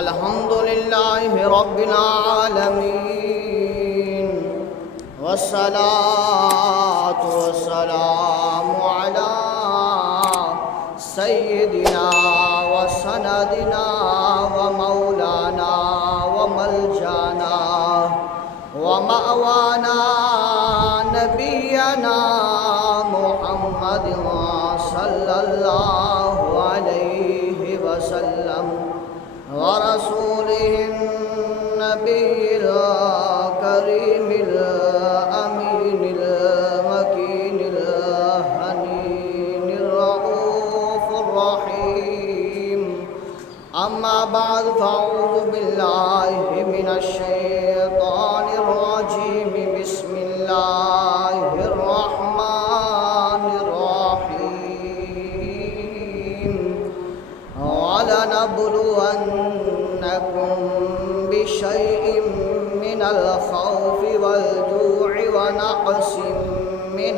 الحمد لله رب العالمين والصلاة والسلام على سيدنا وسندنا ومولانا وملجانا ومأوانا نبينا محمد صلى الله عليه وسلم ورسوله النبي الكريم الأمين المكين الحنين الرؤوف الرحيم. أما بعد فأعوذ بالله من الشيطان الرجيم. بسم الله الرحمن الرحيم. ولنبلونكم بشيء من الخوف والجوع ونقص من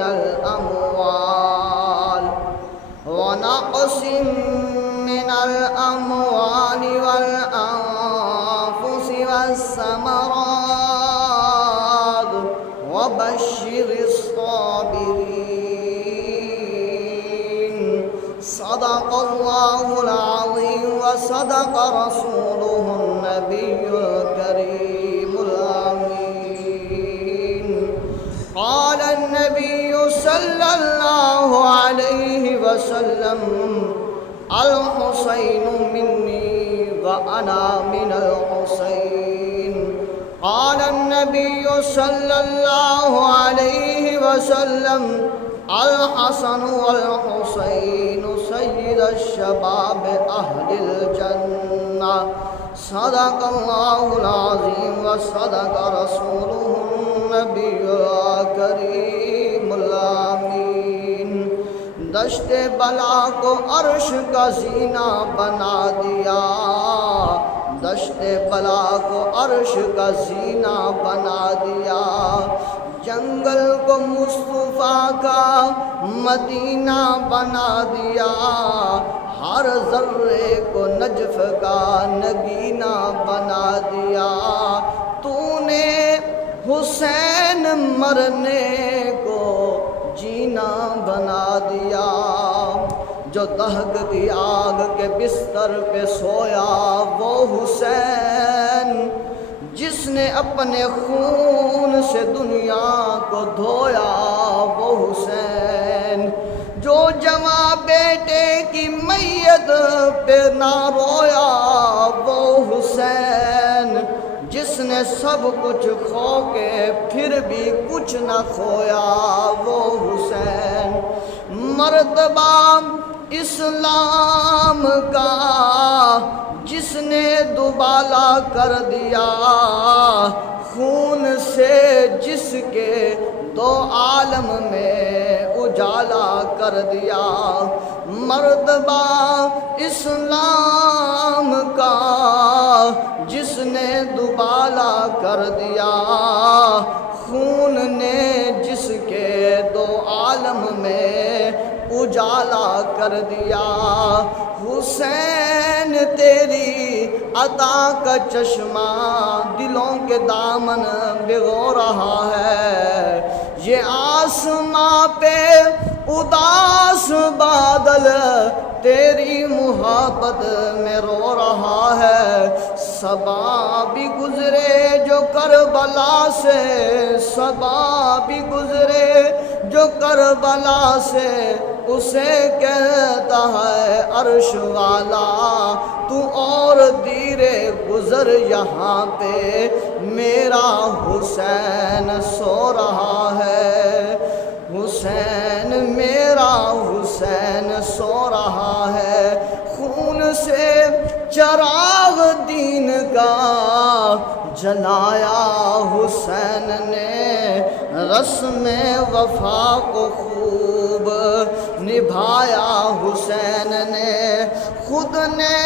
الأموال والأنفس والثمرات وبشر الصابرين. صدق الله العظيم وصدق رسوله النبي الكريم الأمين. قال النبي صلى الله عليه وسلم: الحسين مني وأنا من الحسين. قال النبي صلى الله عليه وسلم: الحسن والحسين سيد الشباب أهل الجنة. صدق الله العظيم وصدق رسوله النبي الكريم الأمين. دشت بلا کو عرش کا زینہ بنا دیا، دشت بلا کو عرش کا زینہ بنا دیا، جنگل کو مصطفیٰ کا مدینہ بنا دیا، ہر ذرے کو نجف کا نگینہ بنا دیا. تو نے حسین مرنے کو جینا بنا دیا. جو دہکتی آگ کے بستر پہ سویا وہ حسین، جس نے اپنے خون سے دنیا کو دھویا وہ حسین، جو جواں بیٹے کی میت پہ نہ رویا وہ حسین، جس نے سب کچھ کھو کے پھر بھی کچھ نہ کھویا وہ حسین. مرتبہ اسلام کا جس نے دوبالا کر دیا، خون سے جس کے دو عالم میں اجالا کر دیا. مرتبہ اسلام کا جس نے دوبالا کر دیا، خون نے جس کے دو عالم میں اجالا کر دیا. حسین تیری عطا کا چشمہ دلوں کے دامن بھگو رہا ہے، یہ آسماں پہ اداس بادل تیری محبت میں رو رہا ہے. صبا بھی گزرے جو کربلا سے، صبا بھی گزرے جو کربلا سے، اسے کہتا ہے عرش والا تو اور دیرے گزر یہاں پہ، میرا حسین سو رہا ہے. حسین میرا حسین سو رہا ہے. خون سے چراغ دین کا جلایا حسین نے، رسم وفا کو خوب نبھایا حسین نے. خود نے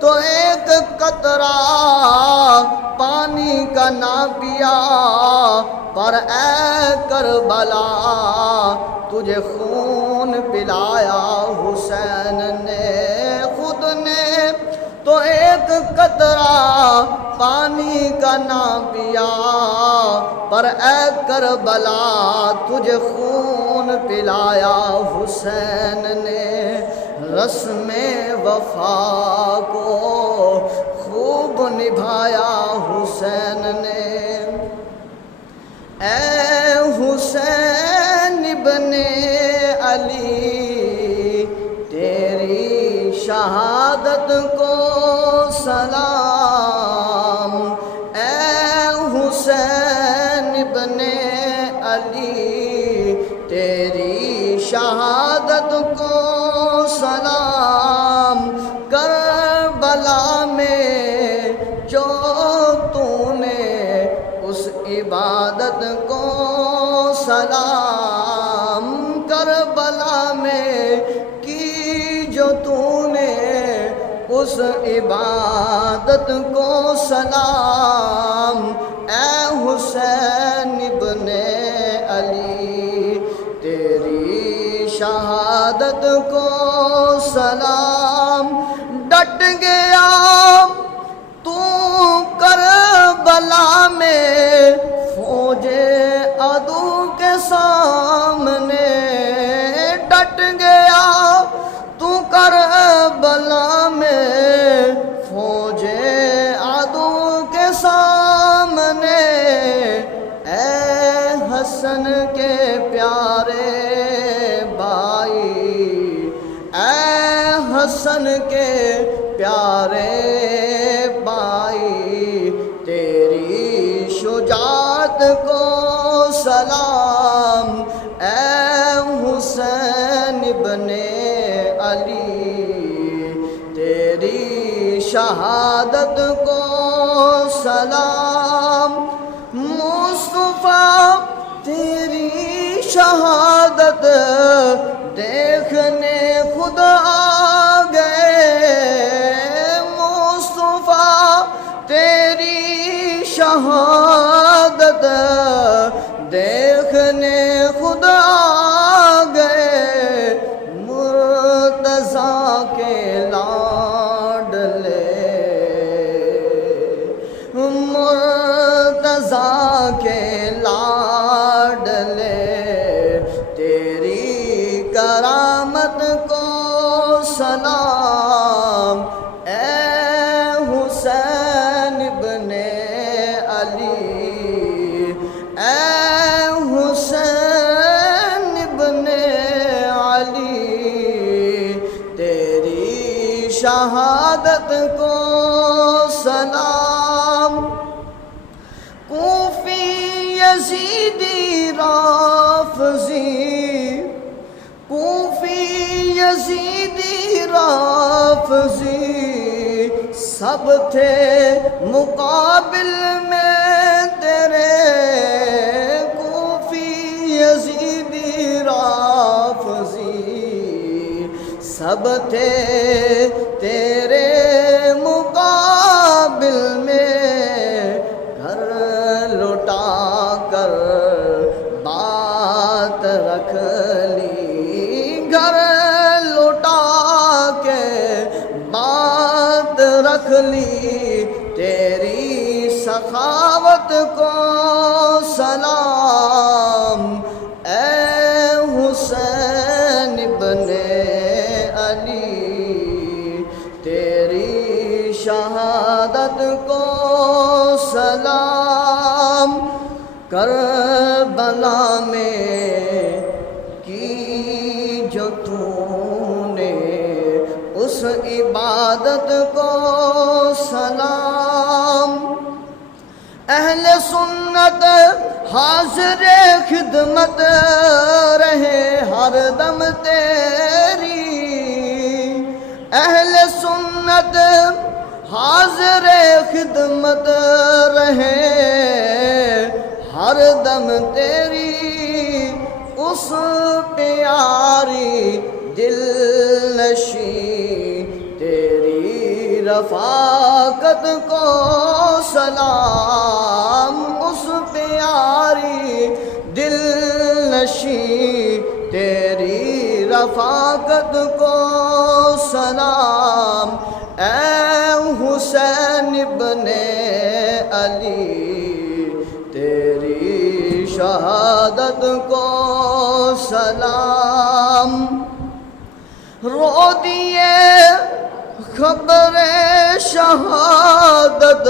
تو ایک قطرہ پانی کا نہ پیا، پر اے کربلا تجھے خون پلایا حسین نے. خود نے تو ایک قطرہ پر اے کربلا تجھے خون پلایا حسین نے، رسم وفا کو خوب نبھایا حسین نے۔ اے حسین ابن علی تیری شہادت کو سلام، اے حسین ابن علی تیری شہادت کو سلام، کربلا میں جو تو نے اس عبادت کو سلام، کربلا میں کی جو تو نے اس عبادت کو سلام، اے حسین ابن علی تیری شہادت کو سلام، ڈٹ گیا تو کربلا میں فوج عدو کے سامنے، ڈٹ گیا تو کربلا میں فوج عدو کے سامنے، اے حسن کے پیارے بھائی، اے حسن کے پیارے بھائی تیری شجاعت کو سلام، اے حسین ابن علی تیری شہادت کو سلام، مصطفیٰ تیری شہادت دیکھنے خود آ گئے، مصطفیٰ تیری شہادت دیکھنے خود آ گئے، مرتضیٰ کے لاڈلے، مرتضیٰ کے لاڈلے تیری کرامت کو سلام، اے حسین ابن علی، اے حسین ابن علی تیری شہادت کو سلام، کوفی یزیدی رافضی، کوفی یزیدی رافضی سب تھے مقابل میں تیرے، کوفی یزیدی رافضی سب تھے تیرے مقابل میں، گھر لٹا کر بات رکھ لی، گھر لٹا کے بات رکھ لی، تیری سخاوت کو سلام، اے حسین ابن علی تیری شہادت کو سلام، کربلا میں کی جو تو نے اس عبادت کو سلام، اہل سنت حاضر خدمت رہے ہر دم تیری، اہل سنت حاضر خدمت رہے ہر دم تیری، اس پیاری دل نشیں تیری رفاقت کو سلام، اس پیاری دل نشیں تیری رفاقت کو سلام، اے حسین ابن علی تیری شہادت کو سلام رو دیے خبر شہادت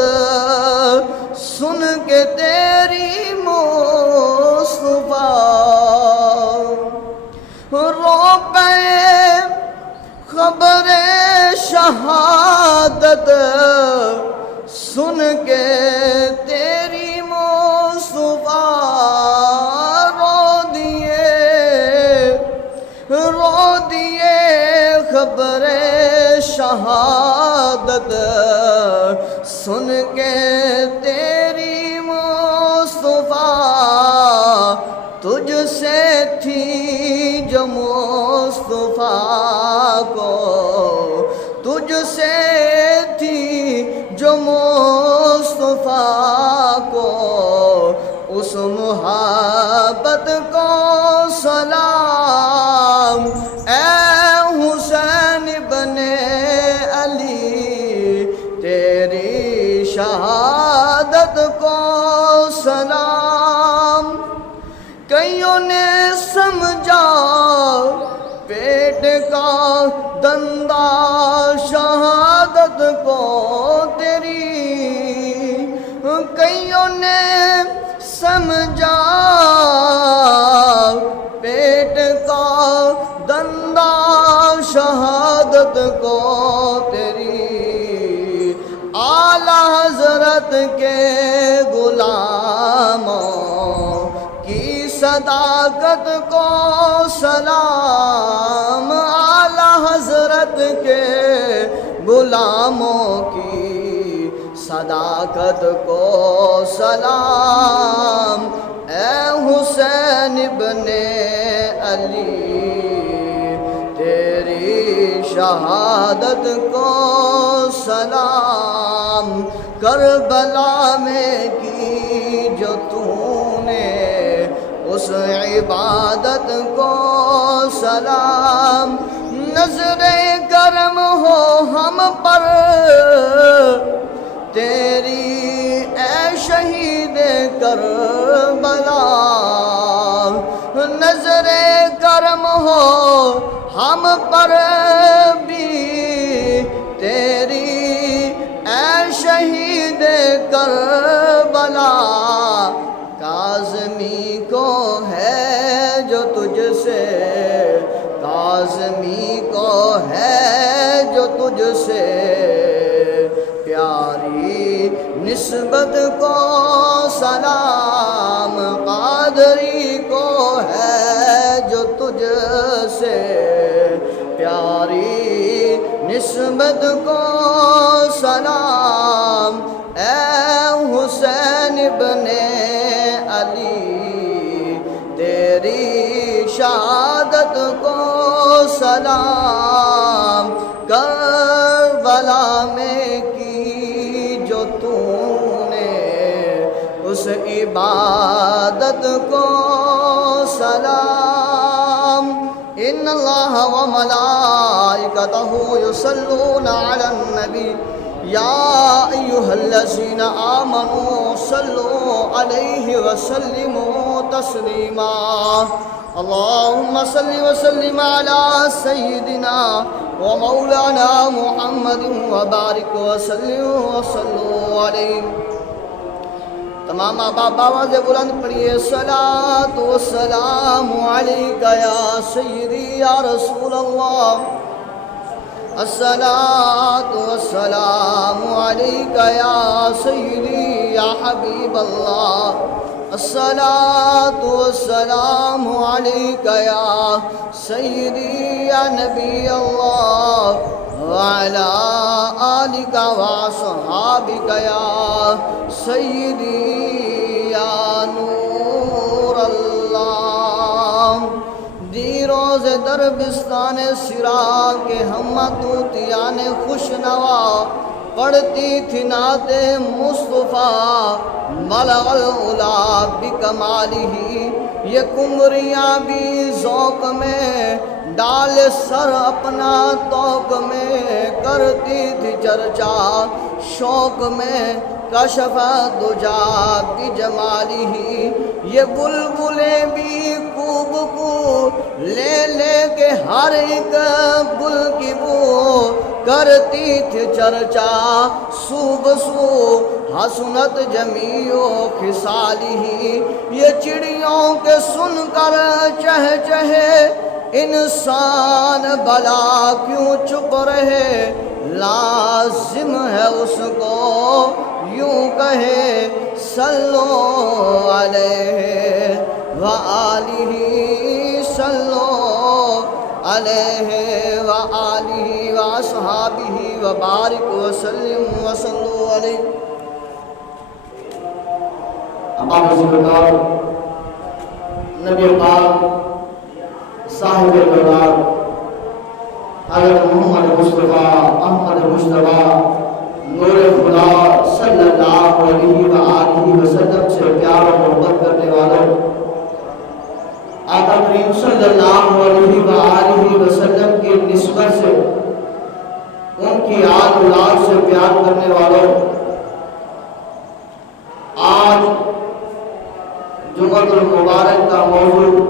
سن کے تیری مصطفیٰ رو پے خبر شہادت سن کے تیری مصطفیٰ رو دیے خبر شہادت سن کے تیری مصطفیٰ تجھ سے تھی جو مصطفیٰ کو تجھ سے تھی جو مصطفیٰ کو اس محبت کو سلام اے حسین ابن علی تیری شہادت کو سلام کئیوں نے سمجھا پیٹ کا دندہ شہادت کو تیری کئیوں نے سمجھا پیٹ کا دندہ شہادت کو تیری اعلیٰ حضرت کے غلاموں کی صداقت کو سلام اعلیٰ حضرت کے غلاموں کی صداقت کو سلام اے حسین ابن علی تیری شہادت کو سلام کربلا میں کی جو تو نے اس عبادت کو سلام نظر کرم ہو ہم پر تیری اے شہید کربلا نظر کرم ہو ہم پر بھی تیری اے شہید کربلا کاظمی کو ہے جو تجھ سے کاظمی کو ہے جو تجھ سے پیاری نسبت کو سلام قادری کو ہے جو تجھ سے پیاری نسبت کو سلام اے حسین ابن علی تیری شہادت کو سلام کربلا میں کی جو تو نے اس عبادت کو سلام ان اللہ و ملائکتہ یصلون علی النبی یا ایہا الذین آمنوا صلوا علیہ وسلموا تسلیما اللہم صلی وسلم علی سیدنا ومولانا محمد وبارک وسلم علیہ تمام آپ آواز بلند پڑھیے صلاۃ و سلام علیکہ یا سیدی یا رسول اللہ الصلاۃ والسلام علیکہ یا سیدی یا حبیب اللہ الصلاۃ والسلام علیکہ یا سیدی یا نبی اللہ وعلی آلک وصحابک یا سیدی یا نور اللہ دی روز در بستان سرا کے ہم توتیان خوشنوا پڑھتی تھی نعت مصطفیٰ بلغ العلا بکمالہ یہ کمریاں بھی ذوق میں ڈال سر اپنا توق میں کرتی تھی چرچا، شوق میں کشف دجا بجمالی ہی، یہ بلبلیں بھی کوب کو لے لے کے ہر ایک گل کی بو کرتی تھی چرچا، سو بسو حسنت جمیع خصالی ہی، یہ چڑیوں کے سن کر چہ چہے انسان بلا کیوں چپ رہے، لازم ہے اس کو یوں کہے صلو علیہ وآلہ، صلو علیہ وآلہ واصحابہ وبارک وسلم وصلو علیہ۔ امام ذکردار نبی پاک صاحب کردار حضرت محمد مصطفیٰ احمد مصطفیٰ نور خدا صلی اللہ علیہ وآلہ وسلم سے پیار و محبت کرنے والوں، آقا کریم صلی اللہ علیہ وآلہ وسلم کی نسبت سے ان کی آل اولاد سے پیار کرنے والوں، آج جمعہ المبارک کا موضوع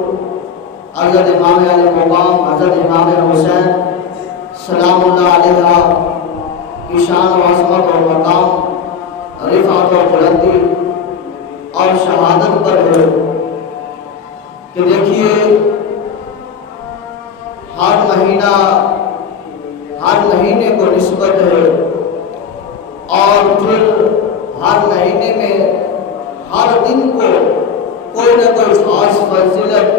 حضرت امام علیہ مقام حضرت امام حسین سلام اللہ علیہ کی شان و عظمت اور مقام، رفعت و بلندی اور شہادت پر ہے کہ دیکھیے ہر مہینے کو نسبت ہے، اور پھر ہر مہینے میں ہر دن کو کوئی نہ کوئی خاص فضیلت،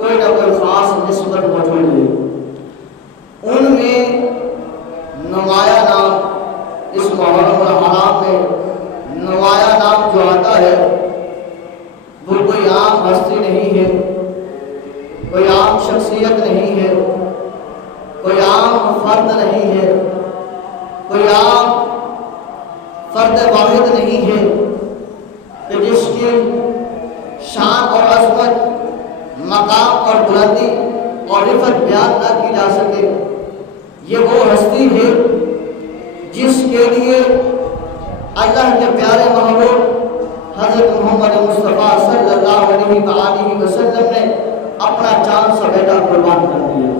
کوئی نہ کوئی خاص نسبت موجود ہے۔ ان میں نمایاں نام اس محرم الحرام میں نمایاں نام جو آتا ہے وہ کوئی عام ہستی نہیں ہے، کوئی عام شخصیت نہیں ہے، کوئی عام فرد نہیں ہے، کوئی عام فرد واحد نہیں ہے کہ جس کی شان اور عظمت، مقام اور بلندی اور رفعت بیان نہ کی جا سکے۔ یہ وہ ہستی ہے جس کے لیے اللہ کے پیارے محبوب حضرت محمد مصطفیٰ صلی اللہ علیہ وآلہ وسلم نے اپنا چاند سا بیٹا قربان کر دیا۔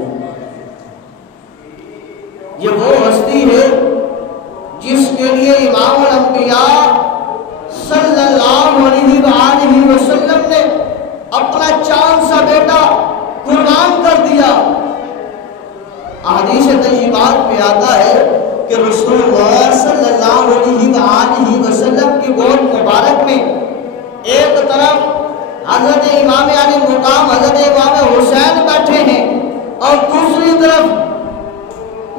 یہ وہ ہستی ہے جس کے لیے امام الانبیاء صلی اللہ علیہ وآلہ وسلم نے اپنا چاند سا بیٹا قربان کر دیا۔ احادیث طیبات میں آتا ہے کہ رسول اللہ صلی اللہ علیہ وآلہ وسلم کی گود مبارک میں ایک طرف حضرت امام علی مقام حضرت امام حسین بیٹھے ہیں، اور دوسری طرف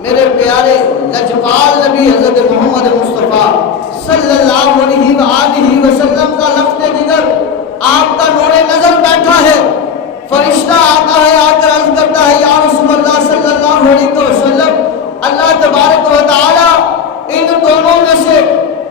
میرے پیارے لجپال نبی حضرت محمد مصطفیٰ صلی اللہ علیہ وآلہ وسلم کا لفظ جگر، آپ کا نور نظر بیٹھا ہے۔ فرشتہ آتا ہے، آ کر عرض کرتا ہے یا رسول اللہ صلی اللہ علیہ وسلم، اللہ تبارک و تعالی ان دونوں میں سے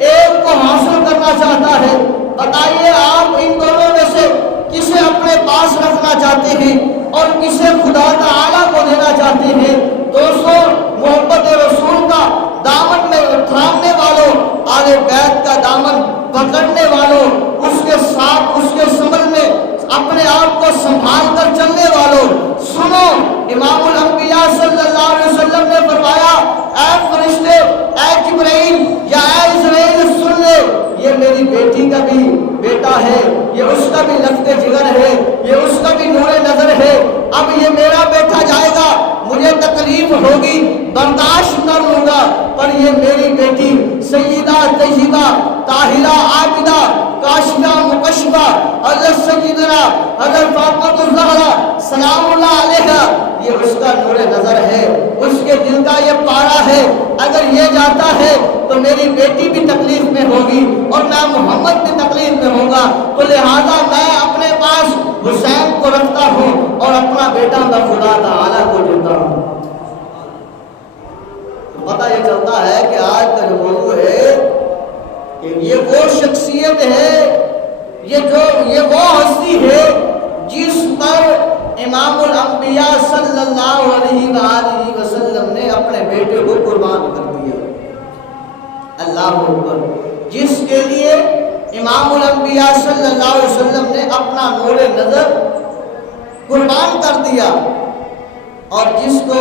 ایک کو حاصل کرنا چاہتا ہے، بتائیے آپ ان دونوں میں سے کسے اپنے پاس رکھنا چاہتے ہیں اور کسے خدا تعالی کو دینا چاہتے ہیں۔ دوستو، محبت رسول کا دامن میں تھامنے والوں، آل بیت کا دامن پکڑنے والوں، اس کے ساتھ اس کے سمجھ میں اپنے آپ کو سنبھال کر چلنے والوں، سنو، امام الانبیاء صلی اللہ علیہ وسلم نے فرمایا اے فرشتے، اے جبرائیل یا اے اسرائیل، سن لے، یہ میری بیٹی کا بھی بیٹا ہے، یہ اس کا بھی لفظ جگر ہے، یہ اس کا بھی نور نظر ہے۔ اب یہ میرا بیٹا جائے گا، مجھے تکلیف ہوگی، برداشت نہ لوں گا، پر یہ میری بیٹی سیدہ طیبہ طاہرہ عابدہ کاشفہ مکشفہ حضرت سیدنا حضرت فاطمہ الزہرا سلام اللہ علیہا، یہ اس کا نور نظر ہے، اس کے دل کا یہ پارا ہے۔ اگر یہ جاتا ہے تو میری بیٹی بھی تکلیف میں ہوگی اور میں محمد بھی تکلیف میں ہوگا، تو لہذا میں اپنے پاس حسین کو رکھتا ہوں اور اپنا بیٹا میں خدا تعالیٰ کو دیتا ہوں۔ پتہ یہ چلتا ہے کہ آج کا جو موضوع ہے کہ یہ وہ شخصیت ہے، یہ وہ ہستی ہے جس پر امام الانبیاء صلی اللہ علیہ وآلہ وسلم نے اپنے بیٹے کو قربان کر دیا۔ اللہ اکبر، جس کے لیے امام الانبیاء صلی اللہ علیہ وسلم نے اپنا نور نظر قربان کر دیا، اور جس کو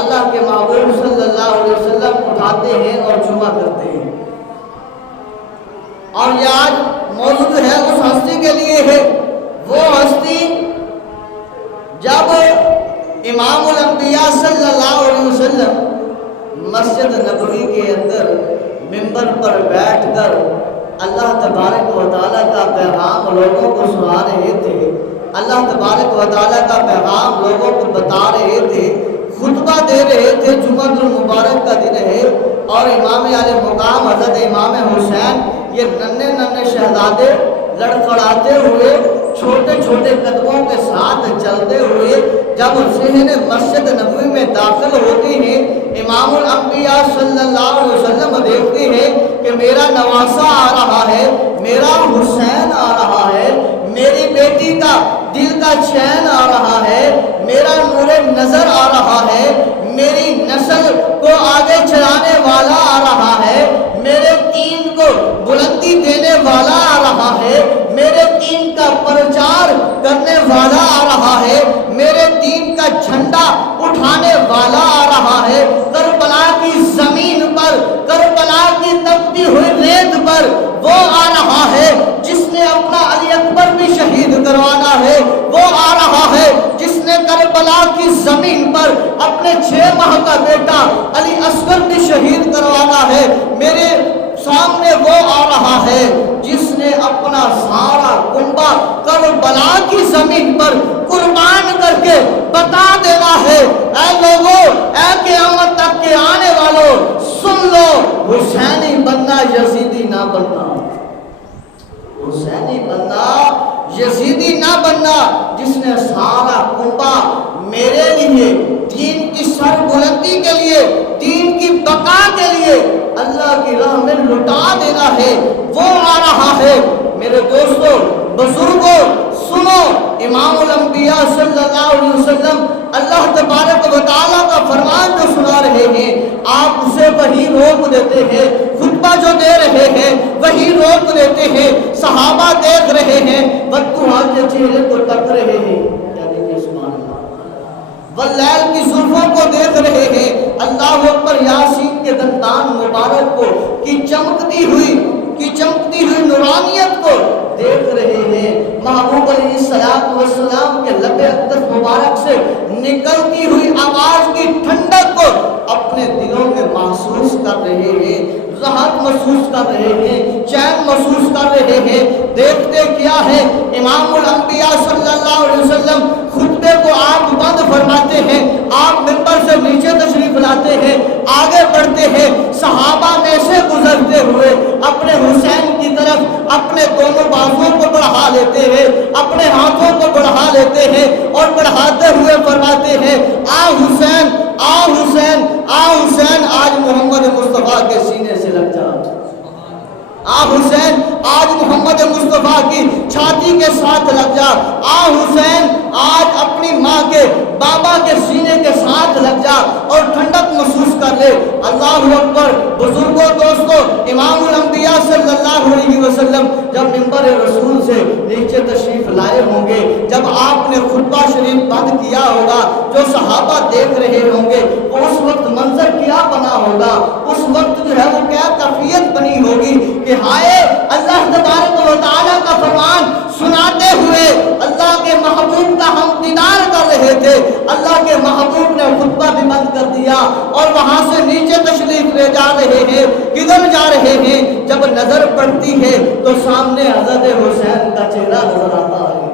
اللہ کے محبوب صلی اللہ علیہ وسلم اٹھاتے ہیں اور جمع کرتے ہیں۔ اور یہ آج موجود ہے اس ہستی کے لیے ہے، وہ ہستی جب امام الانبیاء صلی اللہ علیہ وسلم مسجد نبوی کے اندر منبر پر بیٹھ کر اللہ تبارک و تعالیٰ کا پیغام لوگوں کو سنا رہے تھے، اللہ تبارک و تعالیٰ کا پیغام لوگوں کو بتا رہے تھے، خطبہ دے رہے تھے۔ جمعہ المبارک کا دن ہے اور امام علیہ مقام حضرت امام حسین یہ ننھے شہزادے لڑکھڑاتے ہوئے چھوٹے چھوٹے قدموں کے ساتھ چلتے ہوئے جب ذہن مسجد نبوی میں داخل ہوتے ہیں، امام الانبیاء صلی اللہ علیہ وسلم دیکھتے ہیں کہ میرا نواسہ آ رہا ہے، میرا حسین آ رہا ہے، میری بیٹی کا دل کا چین آ رہا ہے، میرا نور نظر آ رہا ہے، میری نسل کو آگے چلانے والا آ رہا ہے، میرے دین کو بلندی دینے والا آ رہا ہے، میرے دین کا پرچار کرنے والا آ رہا ہے، میرے دین کا جھنڈا اٹھانے والا آ رہا ہے۔ کربلا کی زمین پر، کربلا کی تپتی ہوئی ریت پر وہ آ رہا ہے جس نے اپنا علی اکبر بھی شہید کروانا ہے، وہ آ رہا ہے جس نے کربلا کی زمین پر اپنے 6 ماہ کا بیٹا علی اصغر بھی شہید کروانا ہے۔ میرے سامنے وہ آ رہا ہے جس نے اپنا سارا کنبہ کربلا کی زمین پر قربان کر کے بتا دینا ہے، اے لوگوں، اے قیامت تک کے آنے والوں، سن لو، حسینی بننا یزیدی نہ بننا، حسینی بننا یزیدی نہ بننا، جس نے سارا کنبہ میرے لیے، دین کی سر بلندی کے لیے، دین کی بقا کے لیے اللہ کی راہ میں لٹا دینا ہے، وہ آ رہا ہے۔ میرے دوستو، بزرگوں، سنو، امام الانبیاء صلی اللہ علیہ وسلم اللہ تبارک و تعالیٰ کا فرمان جو سنا رہے ہیں، آپ اسے وہی روک دیتے ہیں، خطبہ جو دے رہے ہیں وہی روک دیتے ہیں، صحابہ دیکھ رہے ہیں، بددعا کے چہرے کو تک رہے ہیں، واللیل کی زلفوں کو دیکھ رہے ہیں، اللہ اکبر، یاسین کے دندان مبارک کو کی چمکتی ہوئی نورانیت کو دیکھ رہے ہیں، محبوب علیہ السلام کے لب اقدس مبارک سے نکلتی ہوئی آواز کی ٹھنڈک کو اپنے دلوں میں محسوس کر رہے ہیں، راحت محسوس کر رہے ہیں، چین محسوس کر رہے ہیں۔ دیکھتے کیا ہے، امام الانبیاء صلی اللہ علیہ وسلم خطبے کو آپ بند فرماتے ہیں، آپ منبر سے نیچے تشریف لاتے ہیں، آگے بڑھتے ہیں، صحابہ میں سے گزرتے ہوئے اپنے حسین کی طرف اپنے دونوں بازوؤں کو بڑھا لیتے ہیں، اپنے ہاتھوں کو بڑھا لیتے ہیں اور بڑھاتے ہوئے فرماتے ہیں، آ حسین، آ حسین، آ حسین، آج محمد مصطفیٰ کے سینے سے لگ جا، آ حسین، آج محمد مصطفیٰ کی چھاتی کے ساتھ لگ جا، آ حسین، آج اپنی ماں کے، بابا کے سینے کے ساتھ لگ جا اور ٹھنڈک محسوس کر لے۔ اللہ اکبر، بزرگوں، دوستوں، امام الانبیاء صلی اللہ علیہ وسلم جب منبر رسول سے نیچے تشریف لائے ہوں گے، جب آپ نے خطبہ شریف بند کیا ہوگا، جو صحابہ دیکھ رہے ہوں گے، اس وقت منظر کیا بنا ہوگا، اس وقت جو ہے وہ کیا کیفیت بنی ہوگی کہ ہائے، اللہ تبارک و تعالیٰ کا فرمان سناتے ہوئے اللہ کے محبوب کا ہم دیدار کر رہے تھے، اللہ کے محبوب نے خطبہ بھی بند کر دیا اور وہاں سے نیچے تشریف لے جا رہے ہیں، کدھر جا رہے ہیں؟ جب نظر پڑتی ہے تو سامنے حضرت حسین کا چہرہ نظر آتا ہے،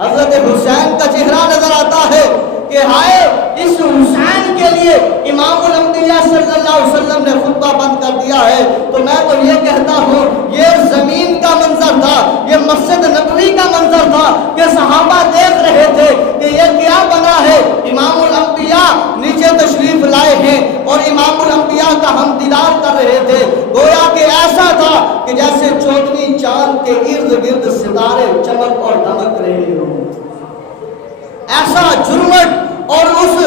حضرت حسین کا چہرہ نظر آتا ہے کہ ہائے، اس حسین کے لیے امام الانبیاء صلی اللہ علیہ وسلم نے خطبہ بند کر دیا ہے۔ تو میں تو یہ کہتا ہوں، یہ زمین کا منظر تھا، یہ مسجد نبوی کا منظر تھا کہ صحابہ دیکھ رہے تھے کہ یہ کیا بنا ہے۔ امام الانبیاء نیچے تشریف لائے ہیں اور امام الانبیاء کا ہم دیدار کر رہے تھے، گویا کہ ایسا تھا کہ جیسے 14ویں چاند کے ارد گرد ستارے چمک اور دمک رہے ہوں۔ جھرمٹ اور اس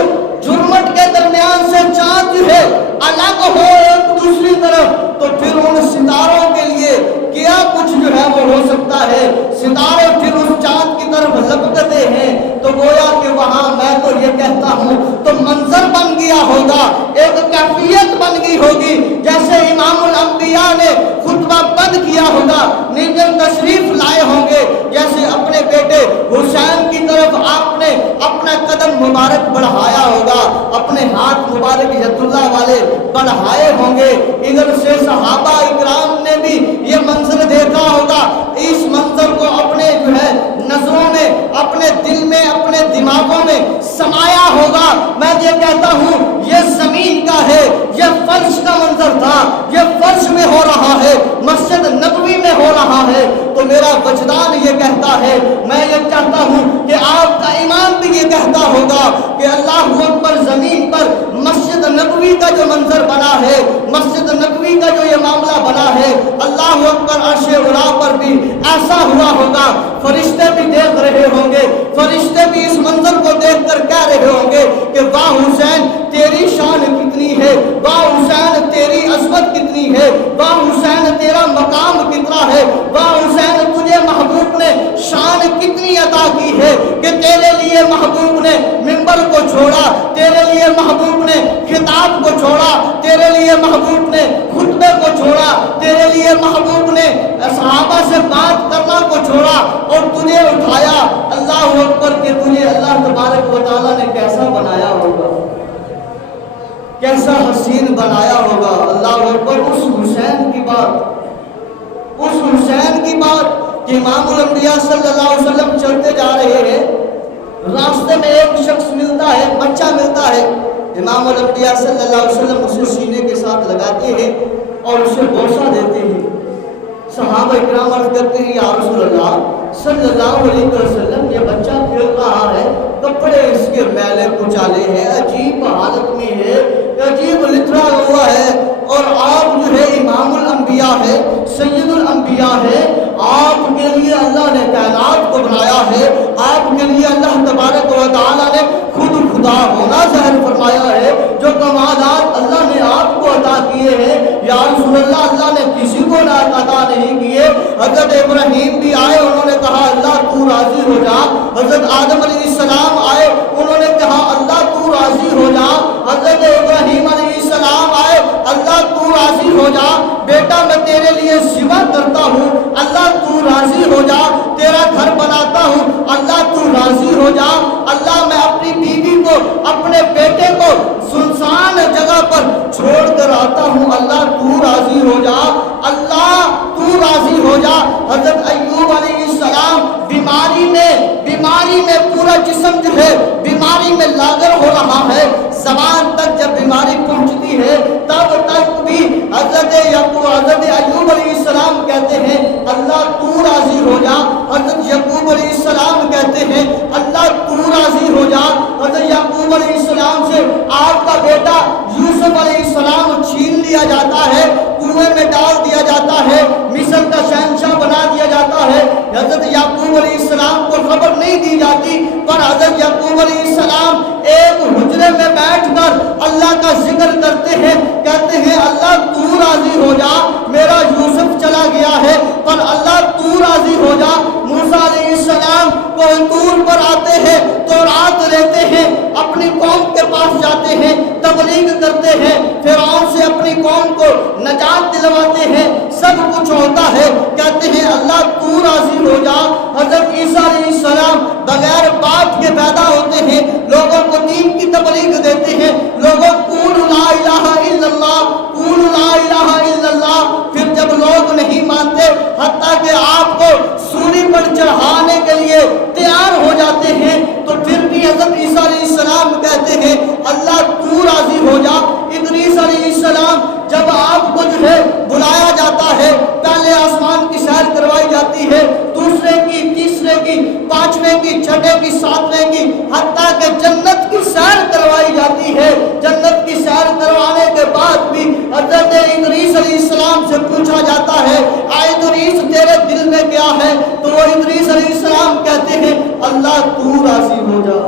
جھرمٹ کے درمیان سے چاند جو ہے الگ ہو ایک دوسری طرف، تو پھر ان ستاروں کے لیے کیا کچھ جو ہے وہ ہو سکتا ہے۔ ستارے پھر اس چاند کی طرف لپکتے ہیں، تو گویا کہ وہاں میں تو یہ کہتا ہوں تو منظر بن گیا ہوگا، ایک کیفیت بن گئی ہوگی، جیسے امام الانبیاء نے خطبہ بند کیا ہوگا، نیچے تشریف لائے ہوں گے، جیسے اپنے بیٹے حسین کی طرف آپ نے اپنا قدم مبارک بڑھایا ہوگا، اپنے ہاتھ مبارک ید اللہ والے بڑھائے ہوں گے، ادھر سے صحابہ اکرام نے بھی یہ منظر دیکھا ہوگا، اس منظر کو اپنے جو ہے نظروں میں، اپنے دل میں، اپنے دماغوں میں سمایا ہوگا۔ میں یہ کہتا ہوں یہ زمین کا ہے، یہ فرش کا منظر تھا، یہ فرش میں ہو رہا ہے، مسجد نبوی میں ہو رہا ہے، تو میرا وجدان یہ کہتا ہے، میں یہ چاہتا ہوں کہ آپ کا ایمان بھی یہ کہتا ہوگا کہ اللہ اکبر، زمین پر مسجد نبوی کا جو منظر بنا ہے، مسجد نبوی کا جو یہ معاملہ بنا ہے، اللہ اکبر، عرش علا پر بھی ایسا ہوا ہوگا، فرشتے بھی دیکھ رہے ہوں گے، فرشتے بھی اس منظر کو دیکھ کر کہہ رہے ہوں گے کہ واہ حسین تیری شان کتنی ہے، واہ حسین تیری عظمت کتنی ہے، واہ حسین تیرا مقام کتنا ہے، واہ حسین تجھے محبوب نے شان کتنی عطا کی ہے کہ تیرے لیے محبوب نے منبر کو چھوڑا، تیرے لیے محبوب نے خطاب کو چھوڑا، تیرے لیے محبوب نے خطبے کو چھوڑا، تیرے لیے محبوب نے صحابہ سے بات کرنا کو چھوڑا اور تجھے اٹھایا۔ اللہ اکبر کہ تجھے اللہ تبارک و تعالیٰ نے کیسا بنایا ہوگا، کیسا حسین بنایا ہوگا۔ اللہ اکبر، اس حسین کی بات، اس حسین کی بات کہ امام الانبیاء صلی اللہ علیہ وسلم چلتے جا رہے ہیں، راستے میں ایک شخص ملتا ہے، بچہ ملتا ہے، امام الانبیاء صلی اللہ علیہ وسلم اسے سینے کے ساتھ لگاتے ہیں اور اسے بوسہ دیتے ہیں۔ صحابہ اکرام عرض کرتے ہیں یا رسول اللہ صلی اللہ علیہ وسلم، یہ بچہ کھیل رہا ہے، کپڑے اس کے میلے کچالے ہیں، عجیب حالت میں ہے، عجیب لتھڑا ہوا ہے، اور آپ جو ہے امام الانبیاء ہے، سید الانبیاء ہے، آپ کے لیے اللہ نے کائنات کو بنایا ہے، آپ کے لیے اللہ تبارک و تعالیٰ نے خود خدا ہونا ظاہر فرمایا ہے، جو کمالات اللہ نے آپ کو عطا کیے ہیں یا رسول اللہ اللہ نے کسی کو عطا نہیں کیے۔ حضرت ابراہیم بھی آئے، انہوں نے کہا اللہ تو راضی ہو جا، حضرت آدم علیہ السلام آئے، انہوں نے کہا اللہ تو راضی ہو جا، حضرت ابراہیم علیہ السلام آئے، اللہ تو راضی ہو جا، بیٹا میں تیرے لیے سوا کرتا ہوں، اللہ تو راضی ہو جا، تیرا گھر بناتا ہوں، اللہ تو راضی ہو جا، اللہ میں اپنی بیوی کو، اپنے بیٹے کو سنسان جگہ پر چھوڑ کر آتا ہوں، اللہ تو راضی ہو جا، اللہ تو راضی ہو جا۔ حضرت ایوب علیہ السلام بیماری میں پورا جسم جو ہے بیماری میں لاغر ہو رہا ہے، زبان تک جب بیماری پہنچتی ہے تب تک بھی حضرت ایوب علیہ السلام کہتے ہیں اللہ تو راضی ہو جا، حضرت یعقوب علیہ السلام کہتے ہیں اللہ تو راضی ہو جا۔ حضرت یعقوب علیہ السلام سے آپ کا بیٹا یوسف علیہ السلام چھین لیا جاتا ہے، کنویں میں ڈال دیا جاتا ہے، مصر کا شہنشاہ بنا دیا جاتا ہے، حضرت یعقوب علیہ السلام کو خبر نہیں دی جاتی، پر حضرت یعقوب علیہ السلام ایک حجرے میں بیٹھ کر اللہ کا ذکر کرتے ہیں، کہتے ہیں اللہ تو راضی ہو جا، میرا یوسف چلا گیا ہے پر اللہ تو راضی ہو جا۔ موسیٰ علیہ السلام کوہ طور پر آتے ہیں، تورات لیتے ہیں، اپنی قوم کے پاس جاتے ہیں، تبلیغ کرتے ہیں، فرعون سے اپنی قوم کو نجات دلواتے ہیں، سب کچھ ہوتا ہے، کہتے ہیں اللہ تو راضی ہو جا۔ حضرت عیسیٰ علیہ السلام بغیر باپ کے پیدا ہوتے ہیں، لوگوں کو دین کی تبلیغ دیتے ہیں، لوگوں قولوا لا الہ الا اللہ، قولوا لا الہ الا اللہ، پھر جب لوگ نہیں مانتے حتیٰ کہ آپ کو سولی پر چڑھانے کے لیے تیار ہو جاتے ہیں، تو پھر بھی حضرت عیسیٰ علیہ السلام کہتے ہیں اللہ تو راضی ہو جا۔ ادریس علیہ السلام جب آپ کو جو ہے بلایا جاتا ہے، پہلے آسمان کی سیر کروائی جاتی ہے، دوسرے کی، تیسرے کی، پانچویں کی، چھٹے کی، ساتویں کی، حتیٰ کہ جنت کی سیر کروائی جاتی ہے۔ جنت کی سیر کروانے کے بعد بھی حضرت ادریس علیہ السلام سے پوچھا جاتا ہے اے ادریس تیرے دل میں کیا ہے، تو وہ ادریس علیہ السلام کہتے ہیں اللہ تو راضی ہو جا۔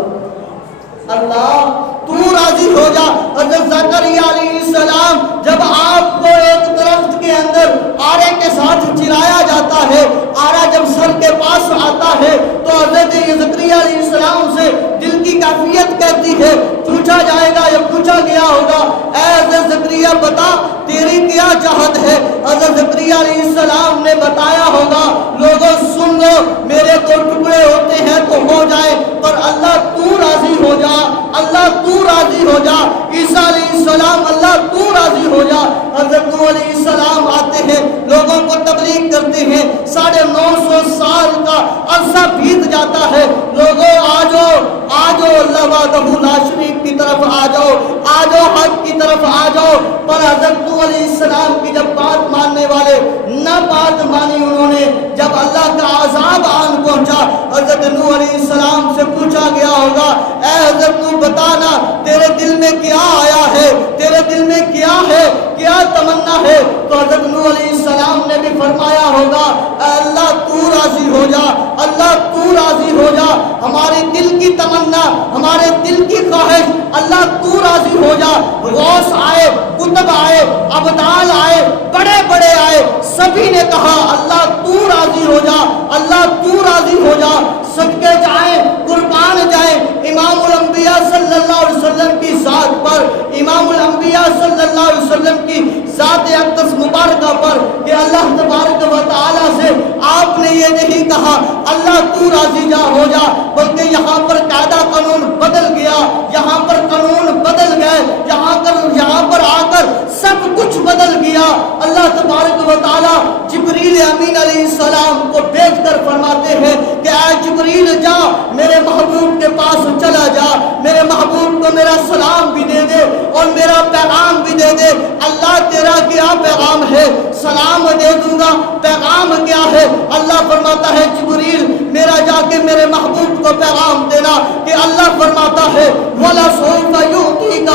اللہ تو راضی ہو جا۔ حضرت زکریا علیہ السلام جب آپ کو ایک درخت کے اندر آرے کے ساتھ چلایا جاتا ہے، آرا جب سر کے پاس آتا ہے تو حضرت زکریا علیہ السلام سے دل کی کیفیت کہتی ہے، پوچھا جائے گا یا پوچھا گیا ہوگا، اے حضرت زکریا بتا تیری کیا چاہت ہے؟ حضرت زکریا علیہ السلام نے بتایا ہوگا، لوگوں سن لو، میرے تو ٹکڑے ہوتے ہیں تو ہو جائے، پر اللہ تو راضی ہو جا، اللہ تو راضی ہو جا۔ عیسیٰ علیہ السلام اللہ تو راضی ہو جا۔ حضرت نوح علیہ السلام آتے ہیں، لوگوں کو تبلیغ کرتے ہیں، 950 سال کا عرصہ بیت جاتا ہے، لوگوں آ جاؤ آ جاؤ، اللہ وحدہ لا شریک کی طرف آ جاؤ، آ جاؤ حق کی طرف آ جاؤ۔ پر حضرت نوح علیہ السلام کی جب بات ماننے والے نہ بات مانی انہوں نے، جب اللہ کا عذاب آن پہنچا، حضرت نوح علیہ السلام سے پوچھا گیا ہوگا، اے حضرت نوح بتانا تیرے دل میں کیا آیا ہے، تیرے دل میں کیا ہے، کیا تمنا ہے؟ تو حضرت نوح علیہ السلام نے بھی فرمایا ہوگا، اے اللہ تو راضی ہو جا، اللہ تو راضی ہو جا، ہمارے دل کی تمنا، ہمارے دل کی خواہش، اللہ تو راضی ہو جا۔ غوث آئے، کتب آئے، ابدال آئے، بڑے بڑے آئے، سبھی نے کہا اللہ تو راضی ہو جا، اللہ تو راضی ہو جا۔ صدقے جائیں، قربان جائیں امام الانبیاء صلی اللہ علیہ وسلم کی ذات پر، امام الانبیاء صلی اللہ علیہ وسلم کی ذات اقدس مبارکہ پر، کہ اللہ تبارک و تعالی سے آپ نے یہ نہیں کہا اللہ تو راضی جا ہو جا، بلکہ یہاں پر قاعدہ قانون بدل گیا، یہاں پر قانون بدل گئے، یہاں پر آ کر سب کچھ بدل گیا۔ اللہ تبارک و تعالی جبریل امین علیہ السلام کو بھیج کر فرماتے ہیں کہ اے جبریل جا میرے محبوب کے پاس چلا جا، میرے محبوب کو میرا سلام بھی دے دے اور میرا پیغام بھی دے دے۔ اللہ تیرا کیا پیغام ہے؟ سلام دے دوں گا، پیغام کیا ہے؟ اللہ فرماتا ہے جبریل میرا جا کے میرے محبوب کو پیغام دینا کہ اللہ فرماتا ہے وَلَسَوْفَ يُعْطِيكَ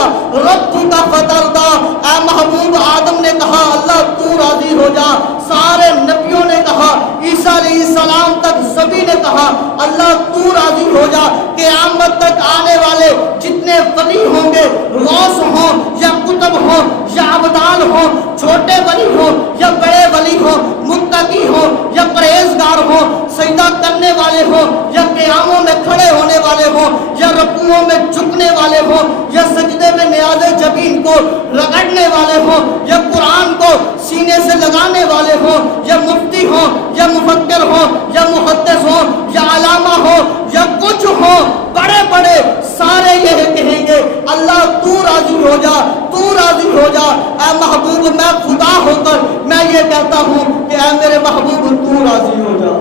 رَبُّكَ فَتَرْضَىٰ۔ اے محبوب آدم نے کہا اللہ تو راضی ہو جا، سارے نبیوں نے کہا، عیسیٰ علیہ السلام تک سبھی نے کہا اللہ تو راضی ہو جا۔ قیامت تک آنے والے جتنے ولی ہوں گے، غوث ہوں یا کتب ہوں یا ابدال ہوں، چھوٹے ولی ہوں یا بڑے ولی ہوں، متقی ہوں یا پرہیزگار ہوں، سجدہ کرنے والے ہوں یا قیاموں میں کھڑے ہونے والے ہوں یا رکوعوں میں جھکنے والے ہوں یا سجدے میں نیاز جبین کو رگڑنے والے ہوں یا قرآن کو سینے سے لگانے والے ہوں یا مفتی ہوں یا مفکر ہوں یا محدث ہوں یا علامہ ہوں یا کچھ ہوں، بڑے بڑے سارے یہ کہیں گے اللہ تو راضی ہو جا، تو راضی ہو جا۔ اے محبوب میں خدا ہو کر میں یہ کہتا ہوں کہ اے میرے محبوب تو راضی ہو جا،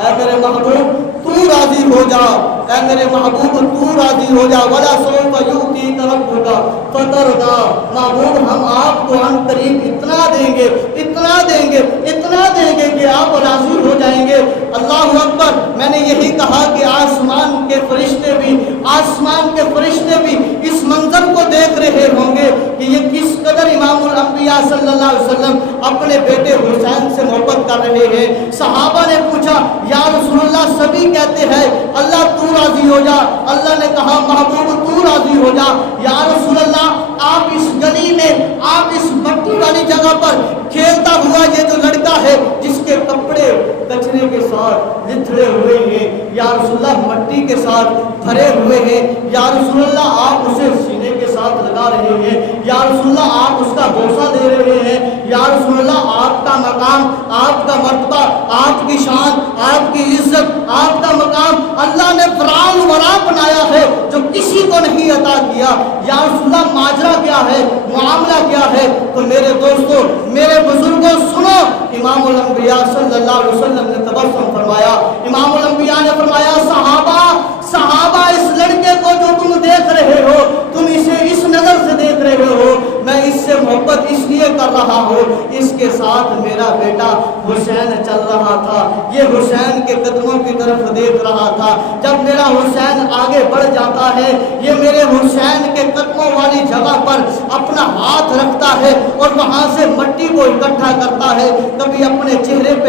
اے میرے محبوب تو راضی ہو جا، اے میرے محبوب تو راضی ہو جا۔ وَلَسَوْفَ يُعْطِيكَ رَبُّكَ فَتَرْضَىٰ۔ محبوب ہم آپ کو عن قریب اتنا دیں گے، اتنا دیں گے، اتنا دیں گے کہ آپ راضی ہو جائیں گے۔ اللہ اکبر۔ میں نے یہی کہا کہ آسمان کے فرشتے بھی، آسمان کے فرشتے بھی اس منظر کو دیکھ رہے ہوں گے کہ یہ کس قدر امام الانبیاء صلی اللہ علیہ وسلم اپنے بیٹے حسین سے محبت کر رہے ہیں۔ صحابہ نے پوچھا یا رسول اللہ، سبھی کہتے ہیں اللہ تو راضی ہو جا، اللہ نے کہا محبوب تو راضی ہو جا۔ یا رسول اللہ آپ اس گلی میں، آپ اس مٹی والی جگہ پر کھیلتا ہوا یہ جو لڑکا ہے جس کے کپڑے کچرے کے ساتھ لتھڑے ہوئے ہیں، یا رسول اللہ مٹی کے ساتھ بھرے ہوئے ہیں، یا رسول اللہ آپ اسے سینے کے ساتھ لگا رہے ہیں، یا رسول اللہ آپ اس کا بوسہ دے رہے ہیں، یا رسول اللہ آپ کا مقام، آپ کا مرتبہ، آپ کی شان، آپ کی عزت، آپ کا مقام اللہ نے فرعون ورا بنایا ہے جو کسی کو نہیں عطا کیا۔ یا رسول اللہ ماجرا کیا ہے، معاملہ کیا ہے؟ تو میرے دوستوں، میرے بزرگوں سنو، امام الانبیاء صلی اللہ علیہ وسلم نے تبسم فرمایا، امام الانبیاء نے فرمایا صحابہ اس لڑکے کو جو تم دیکھ رہے ہو، تم اسے اس نظر سے دیکھ رہے ہو، میں اس سے محبت اس لیے کر رہا ہوں، اس کے ساتھ میرا بیٹا حسین چل رہا تھا، یہ حسین کے قدموں کی طرف دیکھ رہا تھا۔ جب میرا حسین آگے بڑھ جاتا ہے، یہ میرے حسین کے قدموں والی جگہ پر اپنا ہاتھ رکھتا ہے اور وہاں سے مٹی کو اکٹھا کرتا ہے، کبھی اپنے چہرے پہ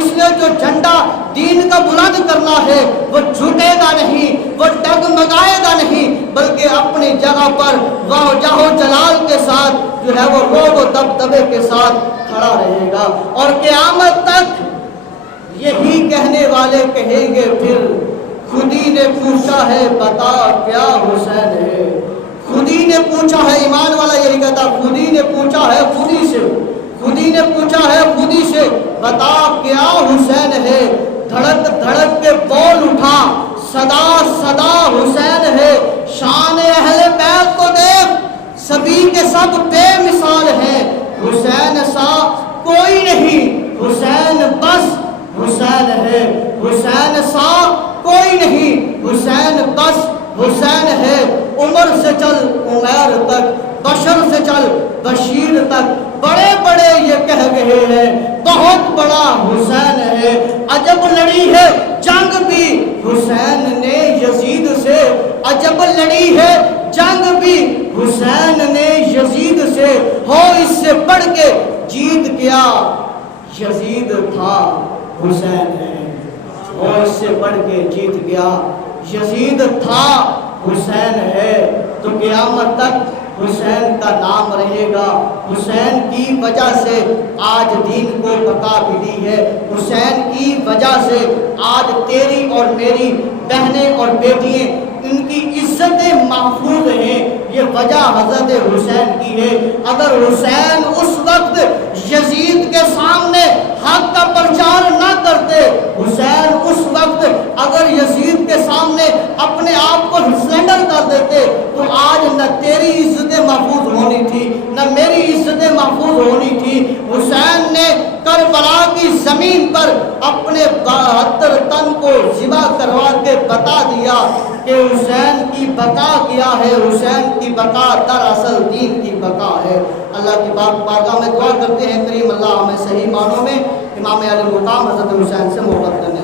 اس نے جو جھنڈا دین کا بلند کرنا ہے وہ جھکے گا نہیں، وہ ڈگمگائے گا نہیں، بلکہ اپنی جگہ پر واجہ و جلال کے ساتھ جو ہے وہ روب و دبدبے کے ساتھ کھڑا رہے گا۔ اور قیامت تک یہی کہنے والے کہیں گے پھر خودی نے پوچھا ہے بتا کیا حسین ہے، خودی نے پوچھا ہے، ایمان والا یہی کہتا، خودی نے پوچھا ہے خودی سے، خودی نے پوچھا ہے خودی سے بتا کیا حسین ہے، دھڑک دھڑک کے بول اٹھا صدا صدا حسین ہے، شان اہل بیت کو دیکھ سبھی کے سب بے مثال ہیں، حسین سا کوئی نہیں، حسین بس حسین ہے، حسین سا کوئی نہیں، حسین بس حسین ہے، عمر سے چل عمیر تک، بشر سے چل بشیر تک، بڑے بڑے یہ کہہ گئے ہیں بہت بڑا حسین ہے، عجب لڑی ہے جنگ بھی حسین نے یزید سے، عجب لڑی ہے جنگ بھی حسین نے یزید سے، ہو اس سے بڑھ کے جیت گیا یزید تھا حسین ہے، اور اس سے بڑھ کے جیت گیا یزید تھا حسین ہے۔ تو قیامت تک حسین کا نام رہے گا، حسین کی وجہ سے آج دین کو بقا ملی ہے، حسین کی وجہ سے آج تیری اور میری بہنیں اور بیٹیاں ان کی عزتیں محفوظ ہیں، یہ وجہ حضرت حسین کی ہے۔ اگر حسین اس وقت یزید کے سامنے حق کا پرچار نہ کرتے، حسین اس وقت اگر یزید کے سامنے اپنے آپ کو سرنڈر کر دیتے تو آج نہ تیری عزتیں محفوظ ہونی تھی نہ میری عزتیں محفوظ ہونی تھی۔ حسین نے کربلا کی زمین پر اپنے 72 تن کو ذبح کروا کے بتا دیا کہ حسین کی بقا کیا ہے، حسین کی بقا دراصل دین کی بقا ہے۔ اللہ کی بارگاہ میں دعا کرتے ہیں کریم اللہ ہمیں صحیح معنوں میں امام علی مقام حضرت حسین سے محبت کرنے